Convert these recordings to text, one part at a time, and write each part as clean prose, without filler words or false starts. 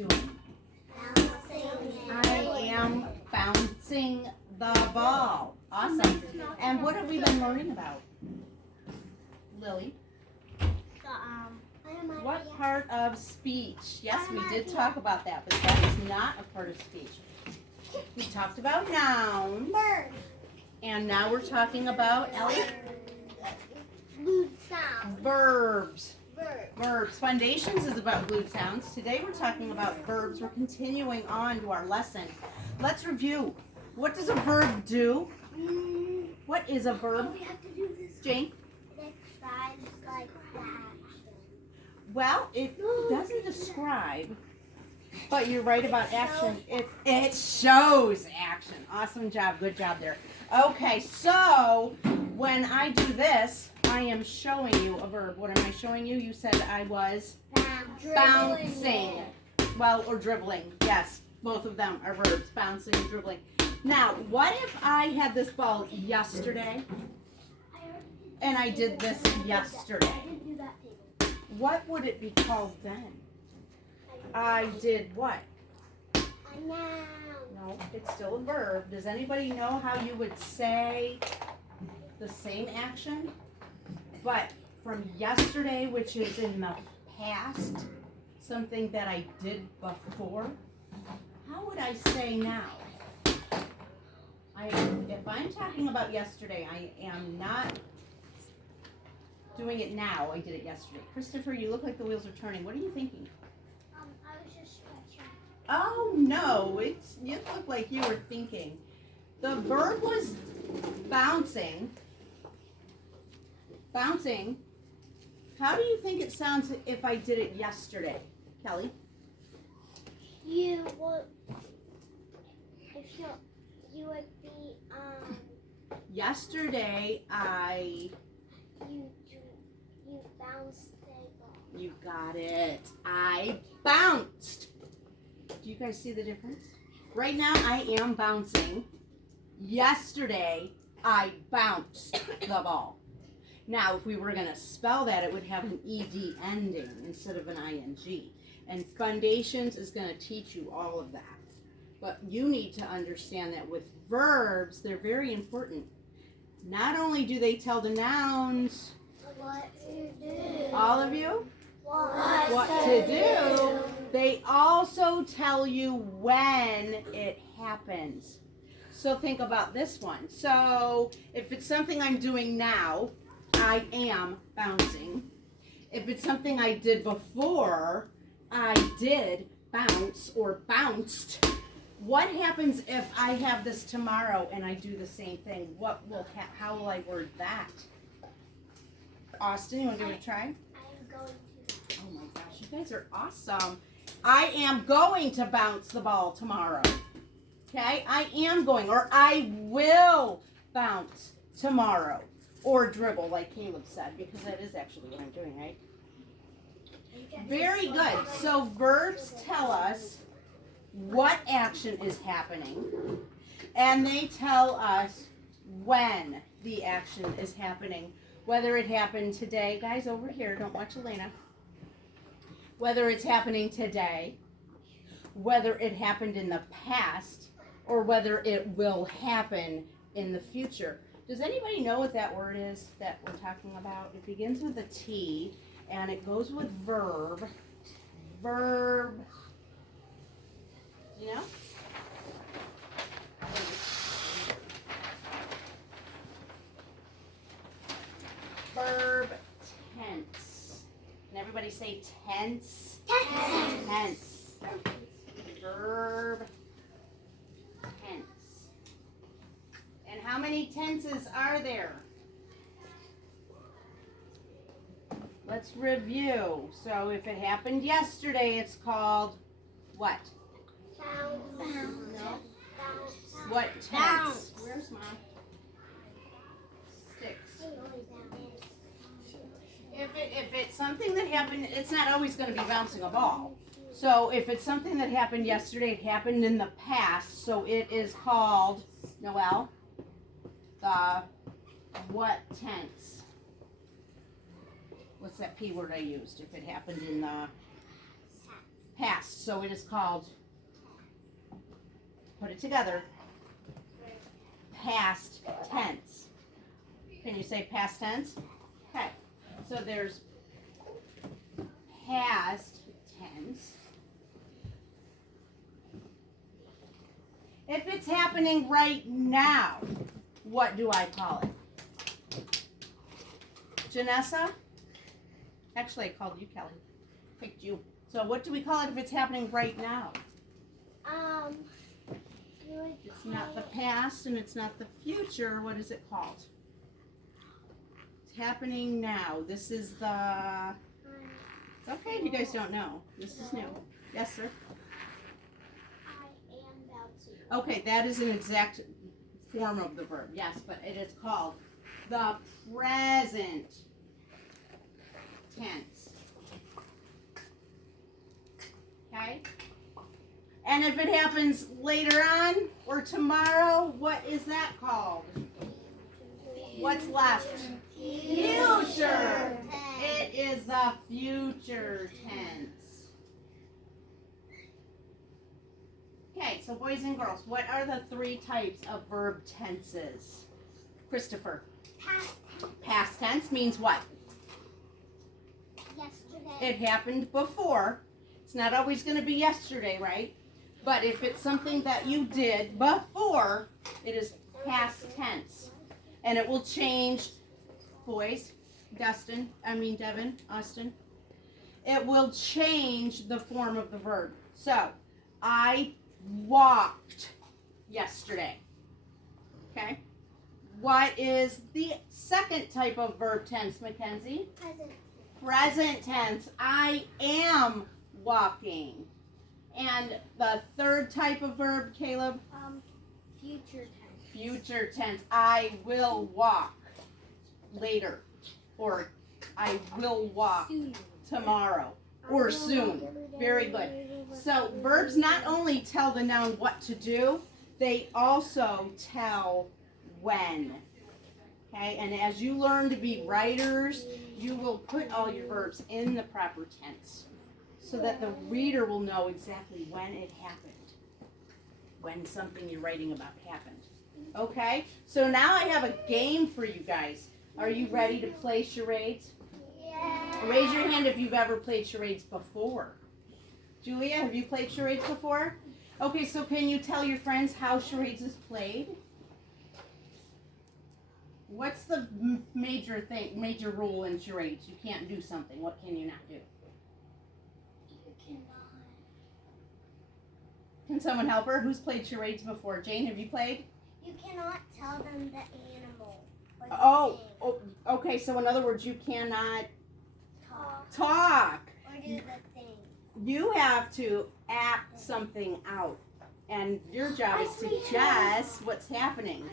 doing? I am bouncing the ball. Awesome. And what have we been learning about? Lily? What part of speech? Yes, we did talk about that, but that is not a part of speech. We talked about nouns. And now we're talking about, Ellie? Verbs. Verbs. Foundations is about glued sounds. Today we're talking about verbs. We're continuing on to our lesson. Let's review. What does a verb do? What is a verb? Jane? It describes like the action. Well, it doesn't describe, but you're right about action. It shows action. Awesome job. Good job there. Okay, so when I do this, I am showing you a verb. What am I showing you? You said I was bouncing. Well, or dribbling. Yes, both of them are verbs, bouncing and dribbling. Now, what if I had this ball yesterday and I did this yesterday? What would it be called then? I did what? No, it's still a verb. Does anybody know how you would say the same action? But from yesterday, which is in the past, something that I did before, how would I say now? If I'm talking about yesterday, I am not doing it now. I did it yesterday. Christopher, you look like the wheels are turning. What are you thinking? I was just stretching. Oh, no. You look like you were thinking. The verb was bouncing. Bouncing. How do you think it sounds if I did it yesterday? Kelly? You would be Yesterday, you bounced the ball. You got it. I bounced. Do you guys see the difference? Right now, I am bouncing. Yesterday, I bounced the ball. Now, if we were going to spell that, it would have an ED ending instead of an ING. And Foundations is going to teach you all of that. But you need to understand that with verbs, they're very important. Not only do they tell the nouns, What to do. all of you, What to do, they also tell you when it happens. So think about this one. So if it's something I'm doing now, I am bouncing. If it's something I did before, I did bounce or bounced. What happens if I have this tomorrow and I do the same thing? How will I word that? Austin, you want to give it a try? I am going to. Oh my gosh, you guys are awesome. I am going to bounce the ball tomorrow. Okay? I am going, or I will bounce tomorrow. Or dribble, like Caleb said, because that is actually what I'm doing, right? Very good. So verbs tell us what action is happening, and they tell us when the action is happening. Whether it happened today, guys over here, don't watch Elena. Whether it's happening today, whether it happened in the past, or whether it will happen in the future. Does anybody know what that word is that we're talking about? It begins with a T, and it goes with verb. Verb. You know? Verb tense. Can everybody say tense? Tense. Verb tense. And how many tenses are there? Let's review. So if it happened yesterday, it's called what? No. What tense? Where's Mom? Sticks. If it's something that happened, it's not always going to be bouncing a ball. So if it's something that happened yesterday, it happened in the past, so it is called, Noelle, the what tense? What's that P word I used? If it happened in the past. So it is called, put it together, past tense. Can you say past tense? Okay. So there's past tense. If it's happening right now, what do I call it? Janessa? Actually, I called you, Kelly. Picked you. So what do we call it if it's happening right now? You would It's not the past and it's not the future. What is it called? It's happening now. This is the... It's okay if you guys don't know. This is new. Yes, sir? I am bouncing. Okay, that is an exact form of the verb. Yes, but it is called the present tense. Okay? And if it happens later on or tomorrow, what is that called? What's left? Future. It is the future tense. Okay, so boys and girls, what are the 3 types of verb tenses? Christopher. Past tense means what? Yesterday. It happened before. It's not always going to be yesterday, right? But if it's something that you did before, it is past tense. And it will change, boys, Devin, Austin. It will change the form of the verb. So, I walked yesterday. Okay? What is the second type of verb tense, Mackenzie? Present. Present tense. I am walking. And the third type of verb, Caleb? Future tense. Future tense. I will walk later. Or I will walk tomorrow. Or soon. Very good. So verbs not only tell the noun what to do, they also tell when. Okay, and as you learn to be writers, you will put all your verbs in the proper tense so that the reader will know exactly when it happened, when something you're writing about happened. Okay, so now I have a game for you guys. Are you ready to play charades? Yeah. Raise your hand if you've ever played charades before. Julia, have you played charades before? Okay, so can you tell your friends how charades is played? What's the major rule in charades? You can't do something. What can you not do? You cannot. Can someone help her? Who's played charades before? Jane, have you played? You cannot tell them the animal. Or the Oh, thing. okay, so in other words, you cannot Talk. talk. Or do the thing. You have to act something out. And your job is to guess what's happening.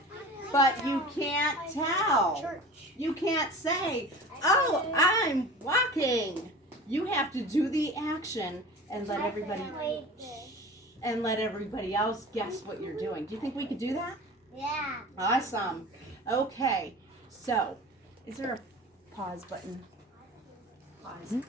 But you can't tell. Church. You can't say, oh, I'm walking. You have to do the action and let everybody else guess what you're doing. Do you think we could do that? Yeah. Awesome. Okay. So, is there a pause button? Pause.